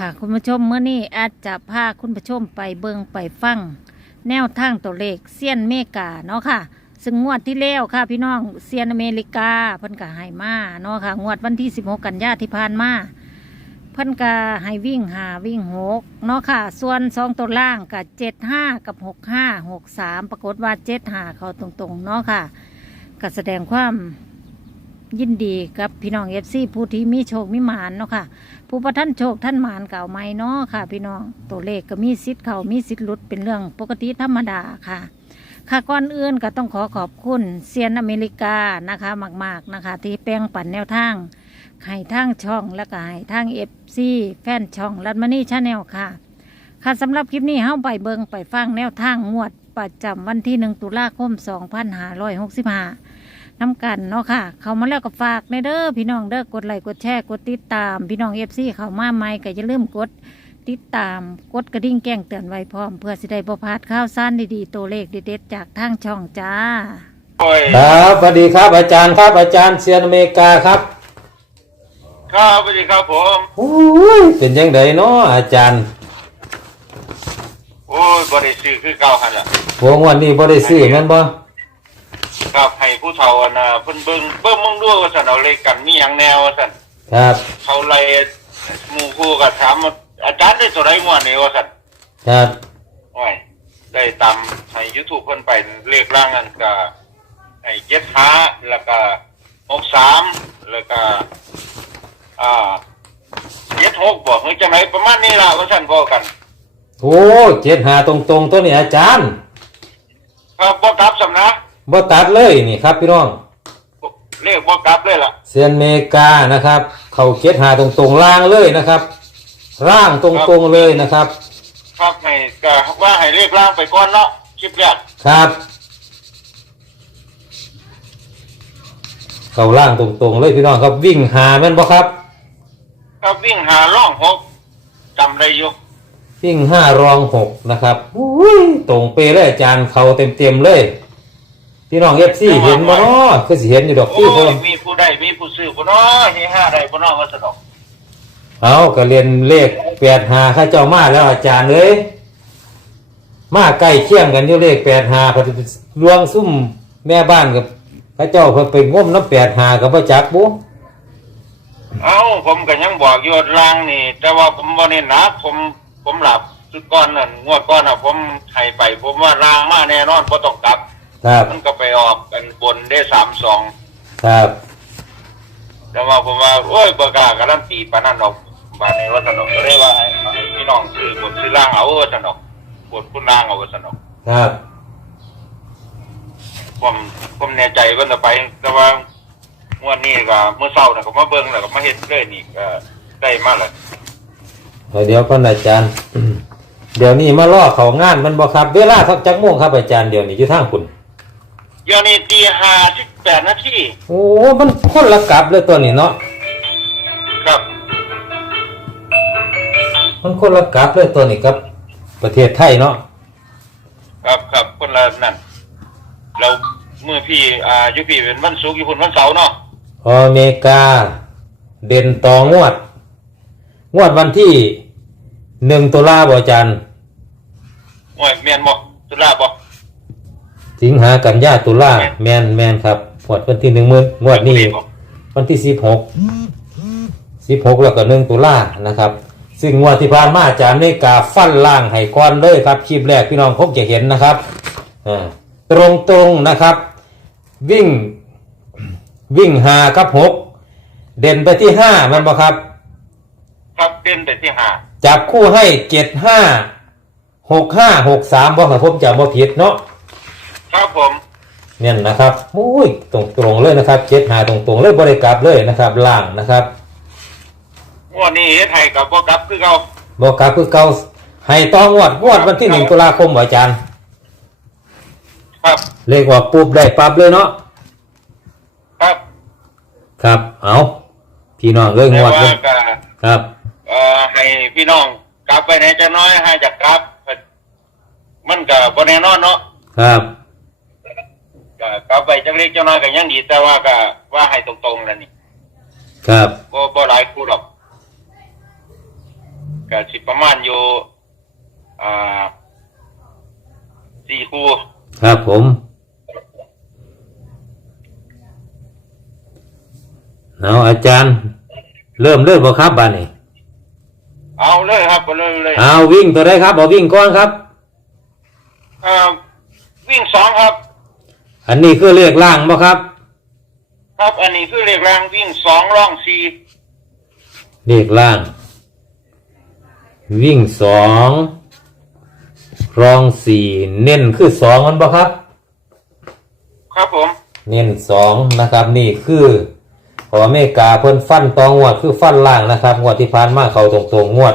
ค่ะ คุณผู้ชมเมื่อนี้อาจจะพาคุณผู้ชมไปเบิงไปฟัง แนวทางตัวเลขเซียนเมกาเนาะค่ะ ซึ่งงวดที่แล้วค่ะ พี่น้องเซียนอเมริกาเพิ่นก็ให้มาเนาะค่ะ งวดวันที่ 16 กันยาที่ผ่านมาเพิ่นก็ให้วิ่งหาวิ่งหกเนาะค่ะ ส่วนสองตัวล่างกับเจ็ดห้ากับหกห้าหกสามปรากฏว่าเจ็ดหาเขาตรงๆเนาะค่ะก็แสดงความ ยินดีกับพี่น้องเอฟซีผู้ที่มีโชคมีหมานเนาะค่ะ ผู้ประท่านโชคท่านหมานเก่าไม่เนาะค่ะ พี่น้องตัวเลขก็มีสิทธิ์เขามีสิทธิ์หลุดเป็นเรื่องปกติธรรมดาค่ะ ค่ะก่อนอื่นก็ต้องขอขอบคุณเซียนอเมริกานะคะมาก ๆนะคะ ที่แป้งปั่นแนวทางให้ทางช่องและก็ให้ทางเอฟซีแฟนช่องรัดมานี่ชาแนลค่ะ ค่ะสำหรับคลิปนี้เฮาไปเบิงไปฟังแนวทางงวดประจำวันที่หนึ่งตุลาคม2565น้ำกันเนาะค่ะ เขามาแล้วก็ฝากในเด้อพี่น้องเด้อกดไลค์กดแชร์กดติดตาม พี่น้องเอฟซีเขามาใหม่ก็อย่าลืมกดติดตามกดกระดิ่งแจ้งเตือนไว้พร้อม เพื่อสิได้บ่พลาดข่าวสั้นดีๆตัวเลขเด็ดๆจากทางช่องจ้า โอ้ยครับสวัสดีครับอาจารย์ครับอาจารย์เซียนอเมริกาครับครับสวัสดีครับผม โอ้ยเป็นยังไงเนาะอาจารย์โอ้ยบริสื่อคือเก่าหันล่ะวงวันนี้บ่ได้ซื้อแม่นบ่ ครับให้ผู้เฒ่าอะนะเพิ่นเบิ่งเบิ่งมึงด้วยว่าซั่นเอาเลขกันมีหยังแนวว่าซั่นครับเขาไล่หมู่คู่ก็ถามว่าอาจารย์ได้ตัวใดม่วนนี่ว่าซั่นครับโอ้ยได้ตามให้ YouTube เพิ่นไปเลขล่างนั่นก็ให้7หาแล้วก็63แล้วก็อ่า76บ่เฮ้ยจังไดประมาณนี้ล่ะว่าซั่นพอกัน โอ้เจ็ดหาตรงๆตัวนี้อาจารย์ ครับบ่กลับสำนะ บ่ตัดเลยนี่ครับพี่น้อง เลขบ่กลับเลยล่ะ เซียนอเมริกานะครับ เขาเจ็ดหาตรงๆล่างเลยนะครับ ร่างตรงๆเลยนะครับ ครับให้ก็ว่าให้เรียกร่างไปก่อนเนาะคลิปแรกครับ เขาล่างตรงๆเลยพี่น้องครับวิ่งหาแม่นบ่ครับครับวิ่งหาร่องหกจำได้อยู่วิ่งห้ารองหกนะครับอุ้ยตรงเปเลยอาจารย์เขาเต็มๆเลย พี่น้องเอฟซีเห็นบ่เนาะคือสิเห็นอยู่ดอกโอ้ที่ผมยมีผู้ใดมีผู้ซื้อผู้น้อเฮห้าใดผู้น้อว่าสนอกเอาก็เรียนเลขแปดหาข้าเจ้ามาแล้วอาจารย์เลย มาใกล้เคียงกันอยู่เลขแปดหาพอดีลวงซุ่มแม่บ้านกับข้าเจ้าเพิ่นไปงมน้ำแปดหากับพระจักบุเอ้าผมก็ยังบอกอยู่ว่าร่างนี่ แต่ว่าผมบ่เน้นหนักผมผมหลับสุดก้อนนั่นงวดก้อนน่ะผมให้ไป ผมว่าร่างมาแน่นอนบ่ต้องกลับครับมันก็ ไปออกกันบนได้สามสองครับแต่ว่าผมว่าโอ้ยบ่กล้าการันตีปานนั้นหรอกบาดนี้ว่าสนอกก็เลยว่าให้ให้พี่น้องซื้อบนซื้อร่างเอาว่าสนอกบนคุณร่างเอาว่าสนอกครับผมผมแน่ใจว่าจะไป แต่ว่างวดนี้ก็เมื่อเช้าน่ะก็มาเบิ่งแล้วก็มาเฮ็ดเลยนี่ก็ได้มาแล้วเอาเดี๋ยวก่อนอาจารย์ เดี๋ยวนี้มาล่อเขางานมันบ่ครับ เวลาสักจักโมงครับอาจารย์เดี๋ยวนี้อยู่ทางคุณ เดี๋ยวนี้ตีห้าสิบแปดนาทีโอ้มันคนละกลับเลยตัวนี้เนาะครับ มันคนละกลับเลยตัวนี้ครับ ประเทศไทยเนาะครับครับคนละนั่นแล้วเมื่อพี่อ่าอยู่พี่เป็นวันศุกร์อยู่พุ่นวันเสาร์เนาะอเมริกา เด่นต่องวด งวดวันที่หนึ่งตุลาบ่อาจารย์โอ้ยแม่นบ่ตุลาบ่ สิงหากันยาตุลาแมนแมนครับงวดวันที่หนึ่งมื่นงวดนี้บ่วันที่สิบหกสิบหกแล้วก็หนึ่งตุลานะครับ ซึ่งงวดที่ผ่านมาอาจารย์อเมริกาฟันล่างให้ก้อนเลยครับคลิปแรกพี่น้องคงจะเห็นนะครับอ่าตรงตรงๆนะครับ วิ่งวิ่งหากับหกเด่นไปที่ห้าแมันบ่ครับ ครับเด่นไปที่ห้าจับคู่ให้เจ็ดห้าหกห้าหกสามบ่ครับผมจำบ่ผิดเนาะ ครับผมเนี่ยนะครับอุ้ยตรงตรงๆเลยนะครับเจ็ดหาตรงตรงๆเลยบริกลับเลยนะครับล่างนะครับงวดนี้เฮ็ดให้กับบ่กลับคือเก่าบกลับคือเก่าให้ต้องงวดงวดวันที่หนึ่งตุลาคมบ่อาจารย์ ครับ เลขว่าปุ๊บได้ปั๊บเลยเนาะครับ ครับ เอาพี่น้องเลยงแต่วดว่าเลยก็ครับ เอ่อให้พี่น้องกลับไปไหนจะน้อยให้จากกลับ มันก็บ่แน่นอนเนาะครับ ก็กลับไปจักเล็กจักน้อยก็ยังดีแต่ว่าก็ว่าให้ตรงๆนั่นนี่ครับบ่บ่หลายคู่หรอกก็สิประมาณอยู่อ่าสี่คู่ครับผม เอาอาจารย์ เริ่มเลยบ่ครับบ้านนี้ เอาเลยครับเอาเลยเลยเอาวิ่งตัวได้ครับเอาวิ่งก่อนครับอ่าวิ่งสองครับ อันนี้คือเลขล่างบ่ครับ ครับอันนี้คือเลขรางวิ่งสองร่องสี่เลขล่าง วิ่งสองรองสี่เน้นคือสองมันบ่ครับ ครับผม เน้นสองนะครับ นี่คือขออเมริกาเพิ่นฟันตองงวดคือฟันล่างนะครับงวดที่ผ่านมาเขาตรงๆงวด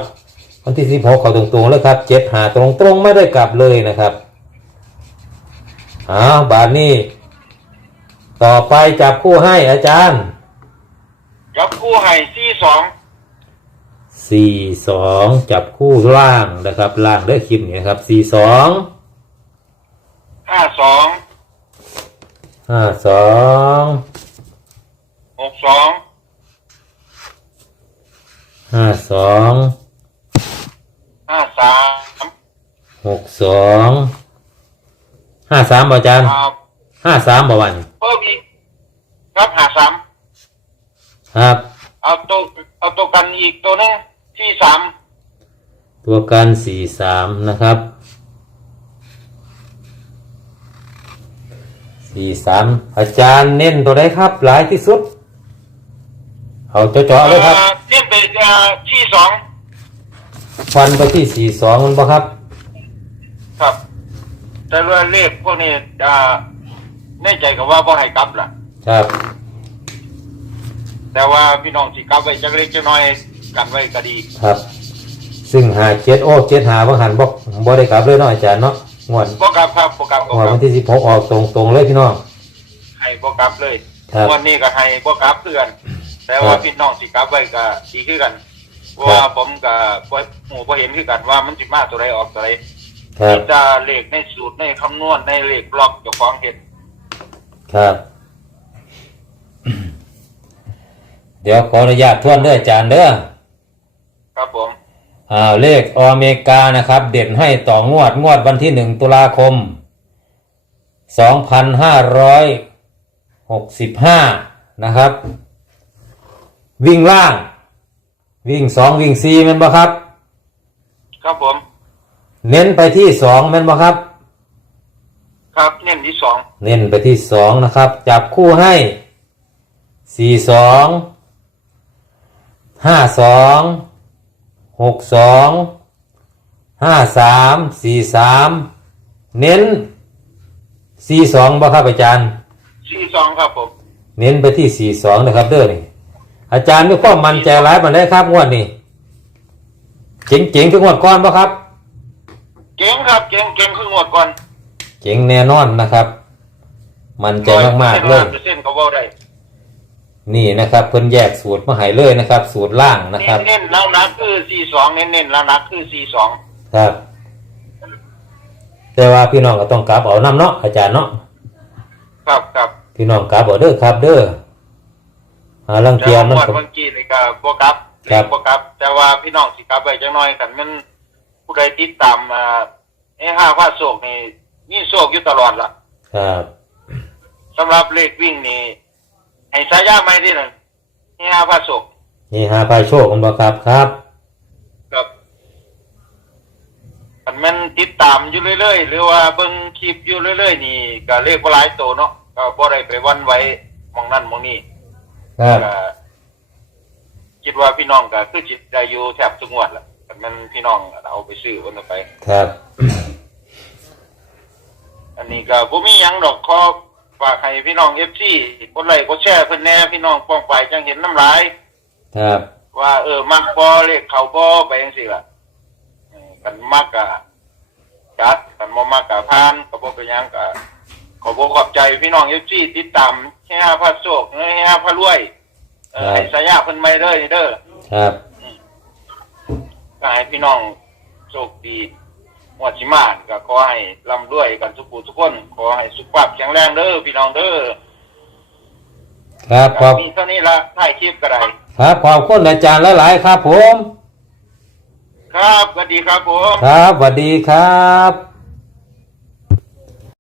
วันที่สิบหกเขาตรงๆเลยครับเจ็ดหาตรงๆไม่ได้กลับเลยนะครับ อ้าวบาทนี้ ต่อไปจับคู่ให้อาจารย์จับคู่ให้สี่สองสี่สองจับคู่ล่างนะครับ ล่างได้คลิปนี้ครับสี่สองห้าสองห้าสองหกสองห้าสองห้าสามหกสอง ห้าสามบ่อาจารย์ครับห้าสามบ่วันเพิ่มอีกครับหาสามครับ เอาตัวเอาตัวกันอีกตัวหนึงที่สามตัวกันสี่สามนะครับสี่สามอาจารย์เน้นตัวไหนครับ หลายที่สุด เอาเจาะๆเลยครับอ่าเทียบไปอ่าที่สอง ฟันไปที่สี่สองมันบ่ครับครับ แต่ว่าเลขพวกนี้อ่าแน่ใจกับว่าบ่ให้กลับล่ะ ครับ แต่ว่าพี่น้องสิกลับไว้จักเล็กจักน้อยกันไว้ก็ดีครับ ซึ่งหาเจ็ดโอ้เจ็ดหาบ่หันบ่บ่ได้กลับเลยเนาะอาจารย์เนาะงวดบ่กลับครับบ่กลับบ่งวดกลัวับนที่สิบหกออกตรงๆเลยพี่น้อง ให้บ่กลับเลยครับ วันนี้ก็ให้บ่กลับเพื่อน แต่คว่ารับพี่น้องสิกลับไว้ก็ดีคือกันเพราะว่าผมก็บ่หมู่บ่เห็นคือกันว่ามันสิมาตัวใดออกตัวใด ครับ มีแต่เลขในสูตรในคำนวณในเลขล็อกเจ้าของเฮ็ดครับ เดี๋ยวขออนุญาตทวนเด้ออาจารย์เด้อครับผม อ่าเลขอเมริกานะครับ เด่นให้ต่องวด งวดวันที่หนึ่งตุลาคมสองพันห้าร้อยหกสิบห้านะครับ วิ่งล่าง วิ่งสองวิ่งสี่แมันบ่ครับ ครับผม เน้นไปที่สองแมันบ่ครับ ครับเน้นที่สองเน้นไปที่สองนะครับ จับคู่ให้สี่สองห้าสองหกสองห้าสามสี่สามเน้นสี่สองบ่ครับอาจารย์สี่สองครับผมเน้นไปที่สี่สองนะครับเด้อนี่อาจารย์มีความมั่นใจร้ายมันได้ครับงวดนี้เจ๋งเจ๋งๆทุกงวดก่อนบ่ครับ เก่งครับ เก่งเก่งคืองวดก่อนเจ๋งแน่นอนนะครับ มั่นใจมากๆเลยเปอร์เซ็นต์ก็เว้าได้นี่นะครับเพิ่นแยกสูตรมาให้เลยนะครับ สูตรล่างนะครับ เน้นๆแล้วนักคือสี่สองเน้นๆแล้วนักคือสี่สองครับ แต่ว่าพี่น้องก็ต้องกลับเอาน้ำเนาะอาจารย์เนาะครับครับพี่น้องกลับเอาเด้อครับเด้อหาลังแต่เทียว่ามมันงวดก็ เมื่อกี้นี่ก็บ่กลับครับบ่กลับ แต่ว่าพี่น้องสิกลับไปจังน้อยกันมัน ผู้ใดติดตามอ่าเอ้ห้าพาโศกนี่มีโศกอยู่ตลอดล่ะครับสำหรับเลขวิ่งนี่ให้สายาใหม่ที่นั่นเอ้ห้าพาโศกนี่หาพายโชคกันบ่ครับครับครับอันมันติดตามอยู่เรื่อยๆ หรือว่าเบิ่งคลิปอยู่เรื่อยๆ นี่ก็เลขบ่หลายโตเนาะก็บ่ได้ไปวันไว้หมองนั่นหมองนี่ครับ ก็คิดว่าพี่น้องก็คือจิตได้อยู่แทบทุกงวดแหละแต่ มันพี่น้องเอาไปซื้อคนเอาไป ครับ อันนี้ก็บ่มีหยังดอกขอฝากให้พี่น้อง FC กดไลค์กดแชร์เพิ่นแหน่พี่น้องป้องไปจังเห็นน้ำลาย ครับ ว่าเออมักบ่เลขเขาบ่ไปจังซี่ล่ะเออกันมักก็จัดกันบ่มักก็ผ่านก็บ่เป็นหยังก็ขอบอกขอบใจพี่น้อง FC ติดตามแห่พระโชคแห่พระรวยเออให้สายาเพิ่นไม่เด้อนี่เด้อ ครับ ก็ให้พี่น้องโชคดีหมวดสิมาก็ขอให้ร่ำรวยกันทุกผู้ทุกคน ขอให้สุขภาพแข็งแรงเด้อพี่น้องเด้อครับขอบมีเท่านี้ละถ่ายคลิปก็ได้ครับขอบคุณอาจารย์หลายๆครับผมคครับสวัสดีครับผม ครับสวัสดีครับ